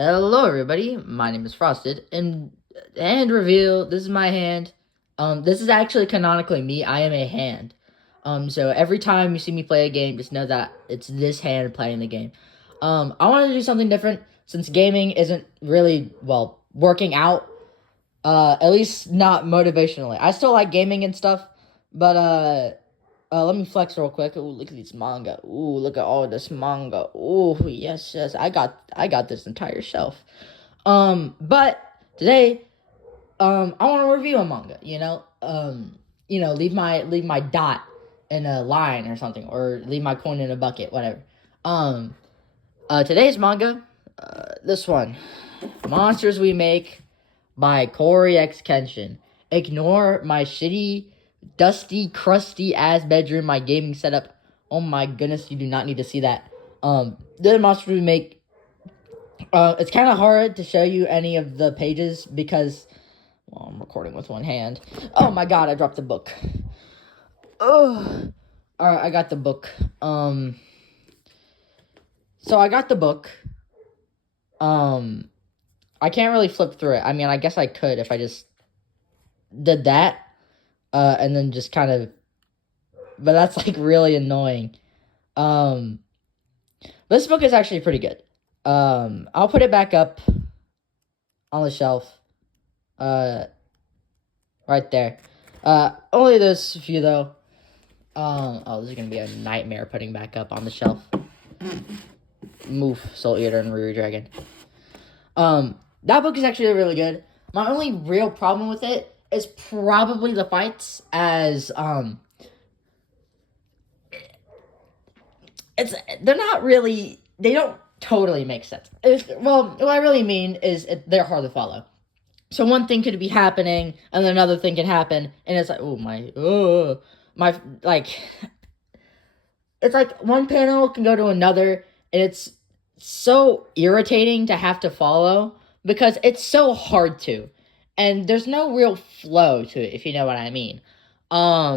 Hello, everybody. My name is Frosted, and hand reveal. This is my hand. This is actually canonically me. I am a hand. So every time you see me play a game, just know that it's this hand playing the game. I wanted to do something different since gaming isn't really working out. At least not motivationally. I still like gaming and stuff, but let me flex real quick. Ooh, look at this manga. Ooh, look at all this manga. Ooh, yes, yes. I got this entire shelf. But today, I want to review a manga. Leave my dot in a line or something, or leave my coin in a bucket, whatever. Um, today's manga, this one, Monsters We Make by Corey X Kenshin. Ignore my shitty, dusty, crusty ass bedroom, my gaming setup. Oh my goodness, you do not need to see that. The Monsters We Make. It's kind of hard to show you any of the pages because, well, I'm recording with one hand. Oh my god, I dropped the book. Oh, all right, I got the book. So I got the book. I can't really flip through it. I mean, I guess I could if I just did that, and then just kind of, but that's like really annoying. This book is actually pretty good. I'll put it back up on the shelf. Right there. Only this few though. Oh, this is gonna be a nightmare putting back up on the shelf. Move, Soul Eater and Riri Dragon. That book is actually really good. My only real problem with it is probably the fights, as they're not really, they don't totally make sense. What I really mean is they're hard to follow. So one thing could be happening, and then another thing can happen, and it's like, it's like one panel can go to another, and it's so irritating to have to follow because it's so hard to, and there's no real flow to it, if you know what I mean. I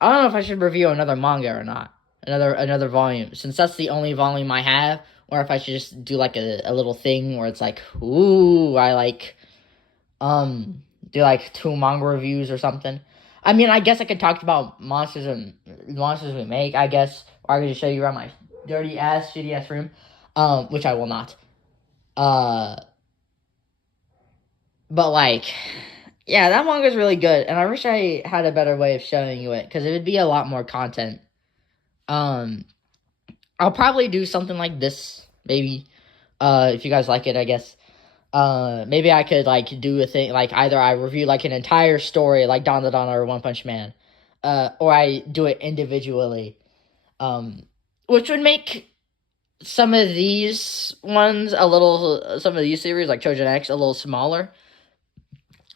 don't know if I should review another manga or not, another volume, since that's the only volume I have, or if I should just do like a little thing where it's like, ooh, I like do like 2 manga reviews or something. I mean, I guess I could talk about monsters we make, I guess, or I could just show you around my dirty ass, shitty ass room, which I will not. But like, yeah, that manga is really good, and I wish I had a better way of showing you it, because it would be a lot more content. I'll probably do something like this, maybe, if you guys like it, I guess. Maybe I could, like, do a thing, like, either I review, like, an entire story, like Don or One Punch Man, or I do it individually, which would make some of these ones some of these series, like Trojan X, a little smaller,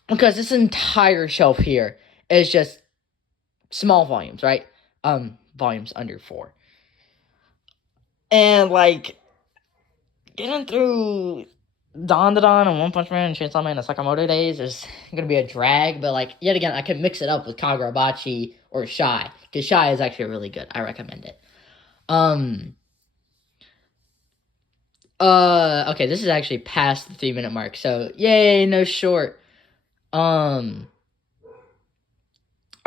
because this entire shelf here is just small volumes, right? Volumes under 4. And, like, getting through Don and One Punch Man and Chainsaw Man and Sakamoto Days is gonna be a drag, but, like, yet again, I can mix it up with Kagurabachi or Shy, because Shy is actually really good. I recommend it. Okay, this is actually past the 3-minute mark, so yay, no short. I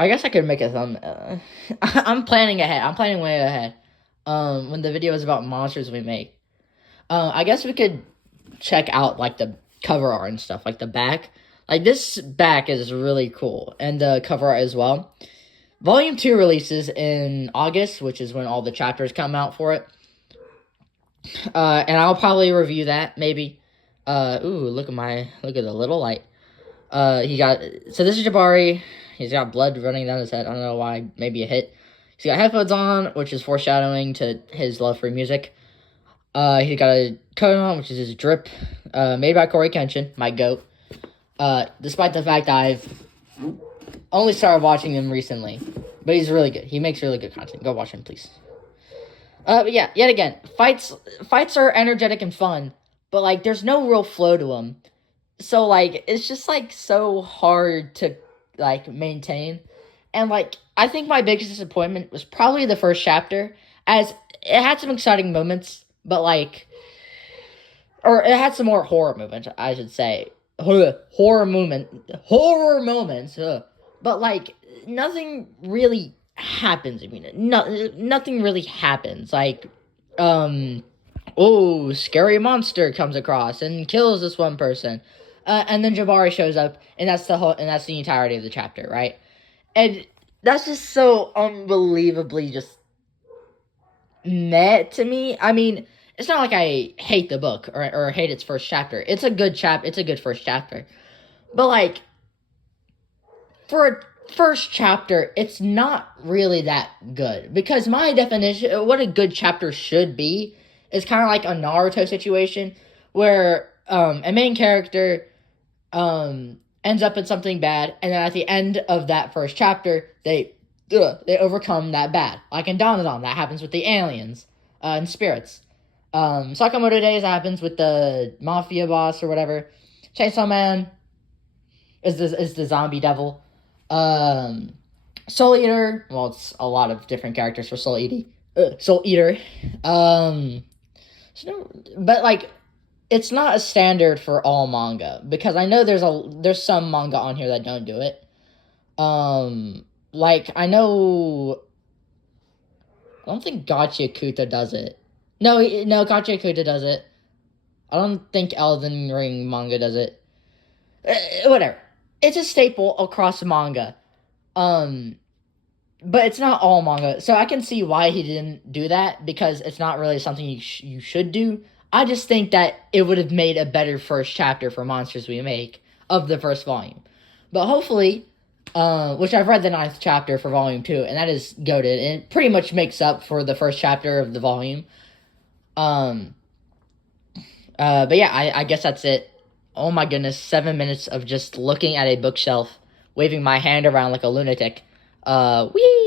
guess I could make a thumb. I'm planning ahead. I'm planning way ahead. When the video is about monsters we make. I guess we could check out, like, the cover art and stuff, like the back. Like, this back is really cool, and the cover art as well. Volume 2 releases in August, which is when all the chapters come out for it. And I'll probably review that, maybe. Ooh, look at the little light. So this is Jabari. He's got blood running down his head. I don't know why, maybe a hit. He's got headphones on, which is foreshadowing to his love for music. He's got a coat on, which is his drip, made by Corey Kenshin, my goat. Despite the fact I've only started watching him recently, but he's really good. He makes really good content. Go watch him, please. But yeah, yet again, fights are energetic and fun, but, like, there's no real flow to them. So, like, it's just, like, so hard to, like, maintain. And, like, I think my biggest disappointment was probably the first chapter, as it had some exciting moments, but, like, or it had some more horror moments, I should say. Horror moments. But like nothing really happens. I mean, nothing really happens. Like, oh, scary monster comes across and kills this one person, and then Jabari shows up, and that's the entirety of the chapter, right? And that's just so unbelievably just meh to me. I mean, it's not like I hate the book or hate its first chapter. It's a good It's a good first chapter, but like for a first chapter, it's not really that good because my definition of what a good chapter should be is kind of like a Naruto situation where a main character ends up in something bad, and then at the end of that first chapter, they overcome that bad. Like in Dandadan, that happens with the aliens and spirits. Sakamoto Days happens with the mafia boss or whatever. Chainsaw Man is the zombie devil. Soul Eater, well, it's a lot of different characters for Soul Eater. But like, it's not a standard for all manga because I know there's some manga on here that don't do it. Like I know, I don't think Gachi Kuta does it. No, Gachi Kuta does it. I don't think Elden Ring manga does it. Whatever. It's a staple across manga. But it's not all manga, so I can see why he didn't do that because it's not really something you should do. I just think that it would have made a better first chapter for Monsters We Make of the first volume. But hopefully, which I've read the 9th chapter for volume 2, and that is goated, and it pretty much makes up for the first chapter of the volume. But yeah, I guess that's it. Oh my goodness, 7 minutes of just looking at a bookshelf, waving my hand around like a lunatic. Whee!